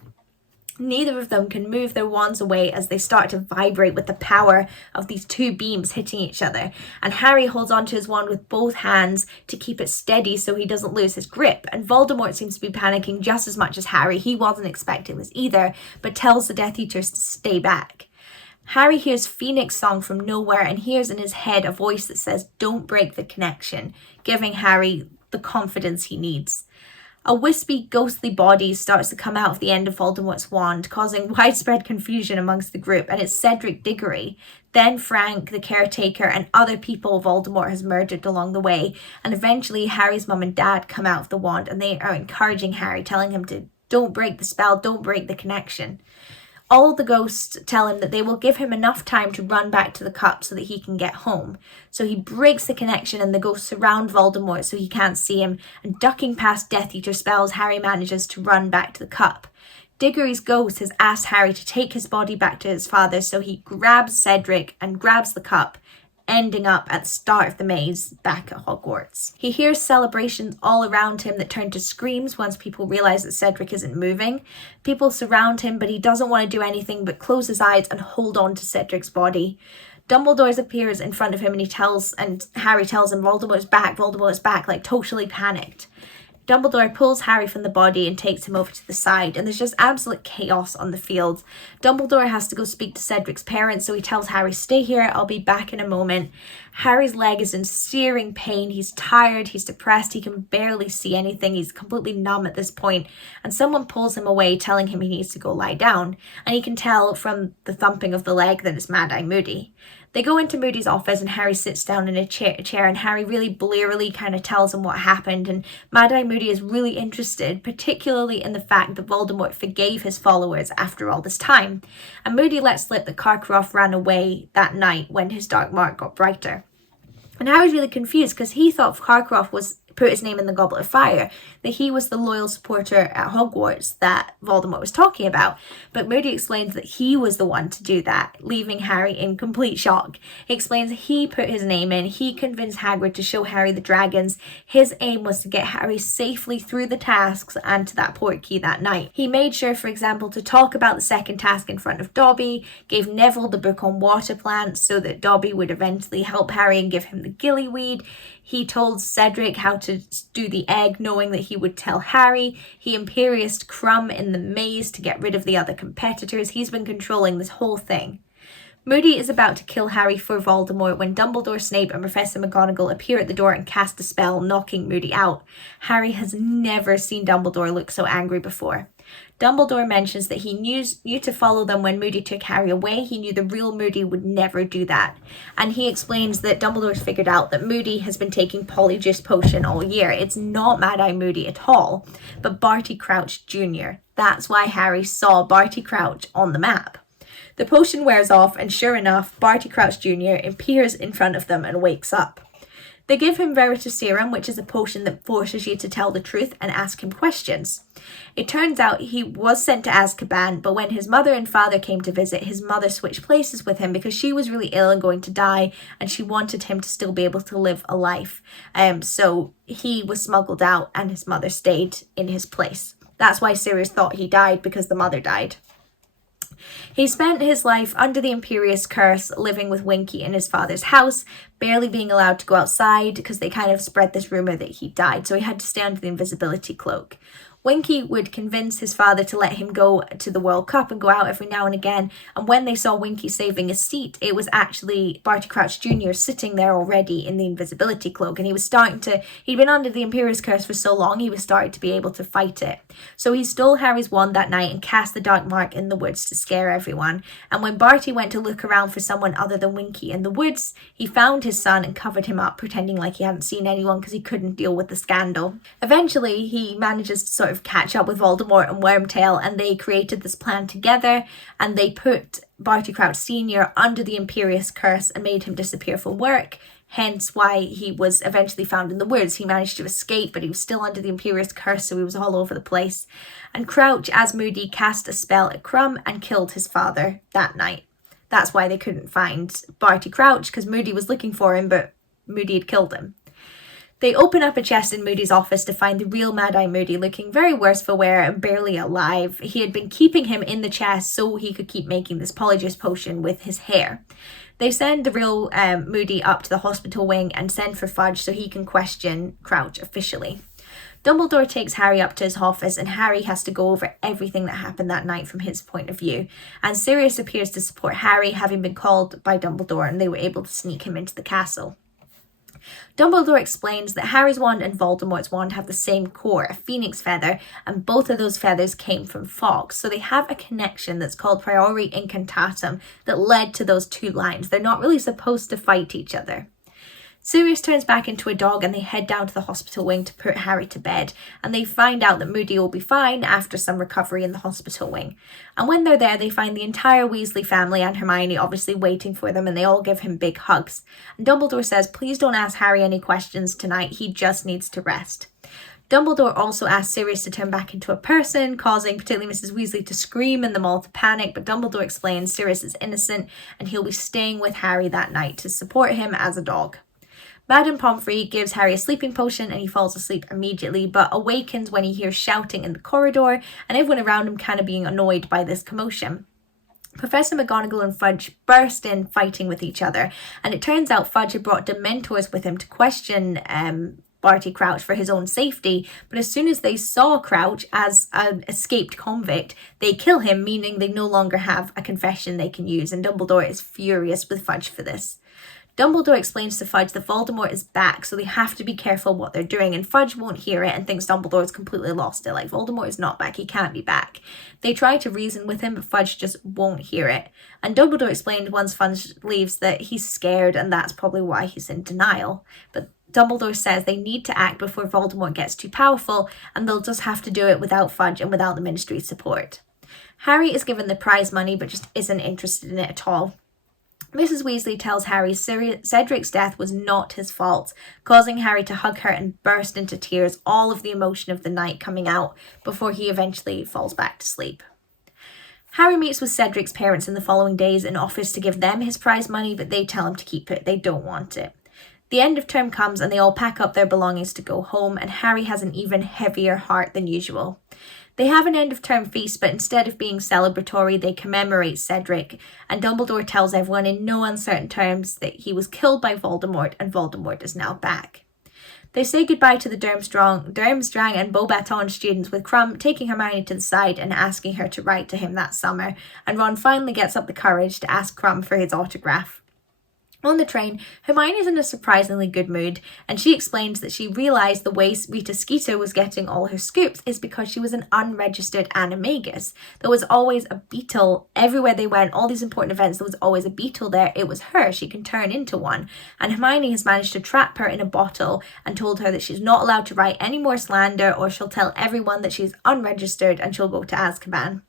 Neither of them can move their wands away as they start to vibrate with the power of these two beams hitting each other. And Harry holds onto his wand with both hands to keep it steady so he doesn't lose his grip. And Voldemort seems to be panicking just as much as Harry. He wasn't expecting this either, but tells the Death Eaters to stay back. Harry hears Phoenix Song from nowhere and hears in his head a voice that says, "Don't break the connection," giving Harry the confidence he needs. A wispy, ghostly body starts to come out of the end of Voldemort's wand, causing widespread confusion amongst the group, and it's Cedric Diggory. Then Frank, the caretaker, and other people Voldemort has murdered along the way, and eventually Harry's mum and dad come out of the wand, and they are encouraging Harry, telling him to don't break the spell, don't break the connection. All the ghosts tell him that they will give him enough time to run back to the cup so that he can get home. So he breaks the connection and the ghosts surround Voldemort so he can't see him, and ducking past Death Eater spells, Harry manages to run back to the cup. Diggory's ghost has asked Harry to take his body back to his father, so he grabs Cedric and grabs the cup, ending up at the start of the maze back at Hogwarts. He hears celebrations all around him that turn to screams once people realize that Cedric isn't moving. People surround him, but he doesn't want to do anything but close his eyes and hold on to Cedric's body. Dumbledore appears in front of him and Harry tells him Voldemort's back, like totally panicked. Dumbledore pulls Harry from the body and takes him over to the side, and there's just absolute chaos on the field. Dumbledore has to go speak to Cedric's parents, so he tells Harry, "Stay here, I'll be back in a moment." Harry's leg is in searing pain. He's tired, he's depressed, he can barely see anything, he's completely numb at this point, and someone pulls him away, telling him he needs to go lie down, and he can tell from the thumping of the leg that it's Mad-Eye Moody. They go into Moody's office and Harry sits down in a chair, and Harry really blearily kind of tells him what happened, and Mad-Eye Moody is really interested, particularly in the fact that Voldemort forgave his followers after all this time. And Moody lets slip that Karkaroff ran away that night when his dark mark got brighter. And Harry's really confused because he thought Karkaroff put his name in the Goblet of Fire, that he was the loyal supporter at Hogwarts that Voldemort was talking about. But Moody explains that he was the one to do that, leaving Harry in complete shock. He explains he put his name in, he convinced Hagrid to show Harry the dragons. His aim was to get Harry safely through the tasks and to that portkey that night. He made sure, for example, to talk about the second task in front of Dobby, gave Neville the book on water plants so that Dobby would eventually help Harry and give him the gillyweed. He told Cedric how to do the egg, knowing that he would tell Harry. He Imperiused Crumb in the maze to get rid of the other competitors. He's been controlling this whole thing. Moody is about to kill Harry for Voldemort when Dumbledore, Snape and Professor McGonagall appear at the door and cast a spell, knocking Moody out. Harry has never seen Dumbledore look so angry before. Dumbledore mentions that he knew to follow them when Moody took Harry away. He knew the real Moody would never do that. And he explains that Dumbledore's figured out that Moody has been taking Polyjuice Potion all year. It's not Mad-Eye Moody at all, but Barty Crouch Jr. That's why Harry saw Barty Crouch on the map. The potion wears off, and sure enough, Barty Crouch Jr. appears in front of them and wakes up. They give him Veritaserum, which is a potion that forces you to tell the truth and ask him questions. It turns out he was sent to Azkaban, but when his mother and father came to visit, his mother switched places with him because she was really ill and going to die, and she wanted him to still be able to live a life. So he was smuggled out, and his mother stayed in his place. That's why Sirius thought he died, because the mother died. He spent his life under the Imperious Curse, living with Winky in his father's house, barely being allowed to go outside because they kind of spread this rumour that he died, so he had to stay under the invisibility cloak. Winky would convince his father to let him go to the World Cup and go out every now and again, and when they saw Winky saving a seat, it was actually Barty Crouch Jr. sitting there already in the invisibility cloak, and he'd been under the Imperious Curse for so long, he was starting to be able to fight it. So he stole Harry's wand that night and cast the Dark Mark in the woods to scare everyone, and when Barty went to look around for someone other than Winky in the woods, he found his son and covered him up, pretending like he hadn't seen anyone because he couldn't deal with the scandal. Eventually, he manages to sort of catch up with Voldemort and Wormtail, and they created this plan together, and they put Barty Crouch Sr. under the Imperious Curse and made him disappear from work, hence why he was eventually found in the woods. He managed to escape, but he was still under the Imperious Curse, so he was all over the place. And Crouch, as Moody, cast a spell at Crumb and killed his father that night. That's why they couldn't find Barty Crouch, because Moody was looking for him, but Moody had killed him. They open up a chest in Moody's office to find the real Mad-Eye Moody looking very worse for wear and barely alive. He had been keeping him in the chest so he could keep making this Polyjuice potion with his hair. They send the real Moody up to the hospital wing and send for Fudge so he can question Crouch officially. Dumbledore takes Harry up to his office, and Harry has to go over everything that happened that night from his point of view. And Sirius appears to support Harry, having been called by Dumbledore, and they were able to sneak him into the castle. Dumbledore explains that Harry's wand and Voldemort's wand have the same core, a phoenix feather, and both of those feathers came from Fawkes, so they have a connection that's called priori incantatum that led to those two lines. They're not really supposed to fight each other. Sirius turns back into a dog and they head down to the hospital wing to put Harry to bed, and they find out that Moody will be fine after some recovery in the hospital wing. And when they're there, they find the entire Weasley family and Hermione obviously waiting for them, and they all give him big hugs. And Dumbledore says, please don't ask Harry any questions tonight, he just needs to rest. Dumbledore also asks Sirius to turn back into a person, causing particularly Mrs. Weasley to scream and them all to panic, but Dumbledore explains Sirius is innocent and he'll be staying with Harry that night to support him as a dog. Madame Pomfrey gives Harry a sleeping potion and he falls asleep immediately, but awakens when he hears shouting in the corridor and everyone around him kind of being annoyed by this commotion. Professor McGonagall and Fudge burst in fighting with each other, and it turns out Fudge had brought Dementors with him to question Barty Crouch for his own safety, but as soon as they saw Crouch as an escaped convict, they kill him, meaning they no longer have a confession they can use, and Dumbledore is furious with Fudge for this. Dumbledore explains to Fudge that Voldemort is back, so they have to be careful what they're doing, and Fudge won't hear it and thinks Dumbledore's completely lost it. Like, Voldemort is not back, he can't be back. They try to reason with him, but Fudge just won't hear it. And Dumbledore explained once Fudge leaves that he's scared, and that's probably why he's in denial. But Dumbledore says they need to act before Voldemort gets too powerful, and they'll just have to do it without Fudge and without the Ministry's support. Harry is given the prize money, but just isn't interested in it at all. Mrs. Weasley tells Harry Cedric's death was not his fault, causing Harry to hug her and burst into tears, all of the emotion of the night coming out before he eventually falls back to sleep. Harry meets with Cedric's parents in the following days and offers to give them his prize money, but they tell him to keep it. They don't want it. The end of term comes and they all pack up their belongings to go home, and Harry has an even heavier heart than usual. They have an end-of-term feast, but instead of being celebratory, they commemorate Cedric, and Dumbledore tells everyone in no uncertain terms that he was killed by Voldemort, and Voldemort is now back. They say goodbye to the Durmstrang and Beauxbaton students, with Crumb taking Hermione to the side and asking her to write to him that summer, and Ron finally gets up the courage to ask Crumb for his autograph. On the train, Hermione is in a surprisingly good mood, and she explains that she realised the way Rita Skeeter was getting all her scoops is because she was an unregistered animagus. There was always a beetle everywhere they went, all these important events, there was always a beetle there. It was her, she can turn into one. And Hermione has managed to trap her in a bottle and told her that she's not allowed to write any more slander, or she'll tell everyone that she's unregistered and she'll go to Azkaban.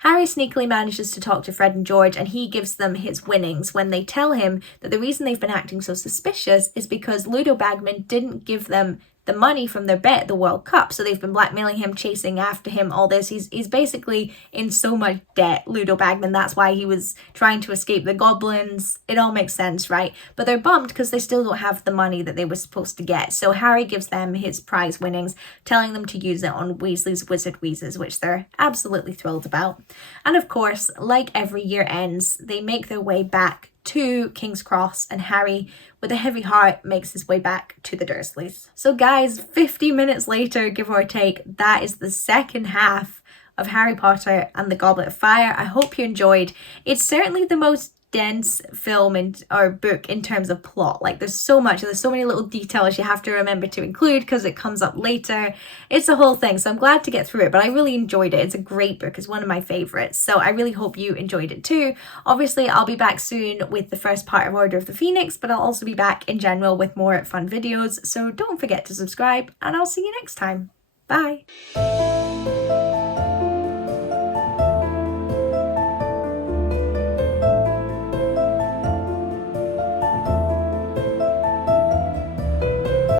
Harry sneakily manages to talk to Fred and George, and he gives them his winnings when they tell him that the reason they've been acting so suspicious is because Ludo Bagman didn't give them the money from their bet at the World Cup. So they've been blackmailing him, chasing after him, all this. He's basically in so much debt, Ludo Bagman. That's why he was trying to escape the goblins. It all makes sense, right? But they're bummed because they still don't have the money that they were supposed to get. So Harry gives them his prize winnings, telling them to use it on Weasley's Wizard Wheezes, which they're absolutely thrilled about. And of course, like every year ends, they make their way back to King's Cross, and Harry, with a heavy heart, makes his way back to the Dursleys. So guys, 50 minutes later, give or take, that is the second half of Harry Potter and the Goblet of Fire. I hope you enjoyed. It's certainly the most dense film or book in terms of plot. Like, there's so much and there's so many little details you have to remember to include because it comes up later. It's a whole thing, so I'm glad to get through it, but I really enjoyed it. It's a great book. It's one of my favorites, so I really hope you enjoyed it too. Obviously, I'll be back soon with the first part of Order of the Phoenix, but I'll also be back in general with more fun videos, so don't forget to subscribe, and I'll see you next time. Bye!